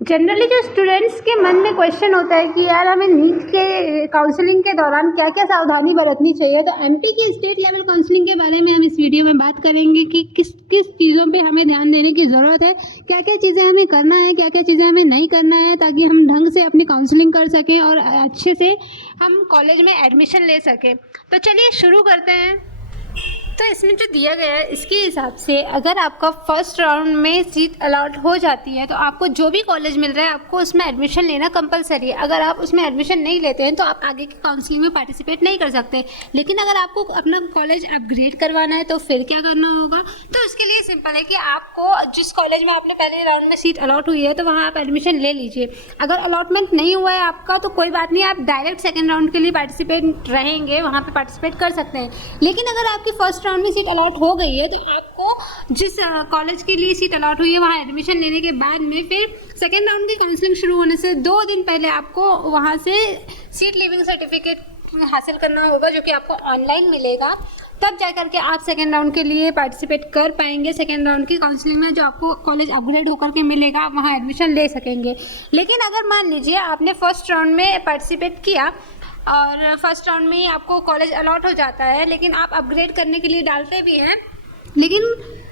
Generally जो students के मन में क्वेश्चन होता है कि यार हमें नीट के काउंसलिंग के दौरान क्या क्या सावधानी बरतनी चाहिए, तो एमपी की स्टेट लेवल काउंसलिंग के बारे में हम इस वीडियो में बात करेंगे कि किस किस चीज़ों पे हमें ध्यान देने की ज़रूरत है, क्या क्या चीज़ें हमें करना है, क्या क्या चीज़ें हमें नहीं करना है, ताकि हम ढंग से अपनी काउंसलिंग कर सकें और अच्छे से हम कॉलेज में एडमिशन ले सकें। तो चलिए शुरू करते हैं। तो इसमें जो दिया गया है इसके हिसाब से अगर आपका फर्स्ट राउंड में सीट अलॉट हो जाती है तो आपको जो भी कॉलेज मिल रहा है आपको उसमें एडमिशन लेना कंपलसरी है। अगर आप उसमें एडमिशन नहीं लेते हैं तो आप आगे की काउंसलिंग में पार्टिसिपेट नहीं कर सकते। लेकिन अगर आपको अपना कॉलेज अपग्रेड करवाना है तो फिर क्या करना होगा, तो इसके लिए सिंपल है कि आपको जिस कॉलेज में आपने पहले राउंड में सीट अलॉट हुई है तो वहाँ आप एडमिशन ले लीजिए। अगर अलॉटमेंट नहीं हुआ है आपका तो कोई बात नहीं, आप डायरेक्ट सेकेंड राउंड के लिए पार्टिसिपेट रहेंगे, वहाँ पर पार्टिसिपेट कर सकते हैं। लेकिन अगर आपकी फर्स्ट राउंड में सीट अलॉट हो गई है तो आपको जिस कॉलेज के लिए सीट अलॉट हुई है वहाँ एडमिशन लेने के बाद में फिर सेकेंड राउंड की काउंसलिंग शुरू होने से 2 दिन पहले आपको वहाँ से सीट लिविंग सर्टिफिकेट हासिल करना होगा, जो कि आपको ऑनलाइन मिलेगा। तब जा करके आप सेकेंड राउंड के लिए पार्टिसिपेट कर पाएंगे। सेकेंड राउंड की काउंसलिंग में जो आपको कॉलेज अपग्रेड होकर के मिलेगा वहाँ एडमिशन ले सकेंगे। लेकिन अगर मान लीजिए आपने फर्स्ट राउंड में पार्टिसिपेट किया और फर्स्ट राउंड में ही आपको कॉलेज अलॉट हो जाता है, लेकिन आप अपग्रेड करने के लिए डालते भी हैं, लेकिन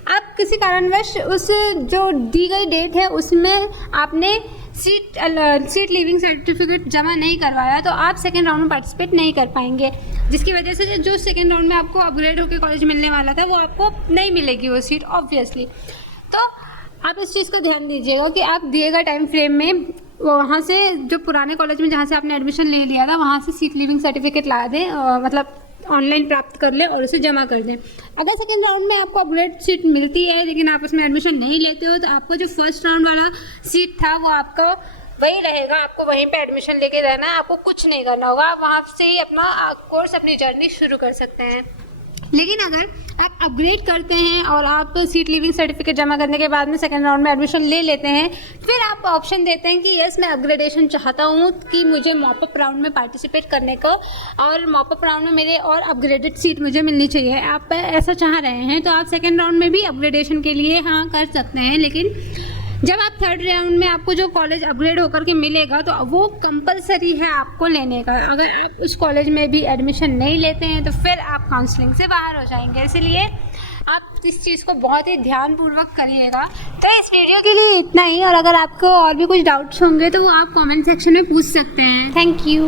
आप किसी कारणवश उस जो दी गई डेट है उसमें आपने सीट लिविंग सर्टिफिकेट जमा नहीं करवाया तो आप सेकेंड राउंड में पार्टिसिपेट नहीं कर पाएंगे, जिसकी वजह से जो सेकेंड राउंड में आपको अपग्रेड होकर कॉलेज मिलने वाला था वो आपको नहीं मिलेगी वो सीट ऑब्वियसली। तो आप इस चीज़ का ध्यान दीजिएगा कि आप दिए गए टाइम फ्रेम में वहाँ से जो पुराने कॉलेज में जहाँ से आपने एडमिशन ले लिया था वहाँ से सीट लिविंग सर्टिफिकेट ला दें, मतलब ऑनलाइन प्राप्त कर लें और उसे जमा कर दें। अगर सेकेंड राउंड में आपको अपग्रेड सीट मिलती है लेकिन आप उसमें एडमिशन नहीं लेते हो तो आपको जो फर्स्ट राउंड वाला सीट था वो आपका वही रहेगा, आपको वहीं पे एडमिशन लेके रहना है, आपको कुछ नहीं करना होगा, आप वहाँ से ही अपना कोर्स अपनी जर्नी शुरू कर सकते हैं। लेकिन अगर आप अपग्रेड करते हैं और आप सीट लिविंग सर्टिफिकेट जमा करने के बाद में सेकेंड राउंड में एडमिशन ले लेते हैं, फिर आप ऑप्शन देते हैं कि यस मैं अपग्रेडेशन चाहता हूँ कि मुझे मॉपअप राउंड में पार्टिसिपेट करने को और मॉपअप राउंड में मेरे और अपग्रेडेड सीट मुझे मिलनी चाहिए, आप ऐसा चाह रहे हैं तो आप सेकेंड राउंड में भी अपग्रेडेशन के लिए हाँ कर सकते हैं। लेकिन जब आप थर्ड राउंड में आपको जो कॉलेज अपग्रेड होकर के मिलेगा तो वो कंपलसरी है आपको लेने का। अगर आप उस कॉलेज में भी एडमिशन नहीं लेते हैं तो फिर आप काउंसलिंग से बाहर हो जाएंगे। इसलिए आप इस चीज़ को बहुत ही ध्यानपूर्वक करिएगा। तो इस वीडियो के लिए इतना ही, और अगर आपको और भी कुछ डाउट्स होंगे तो वो आप कमेंट सेक्शन में पूछ सकते हैं। Thank you.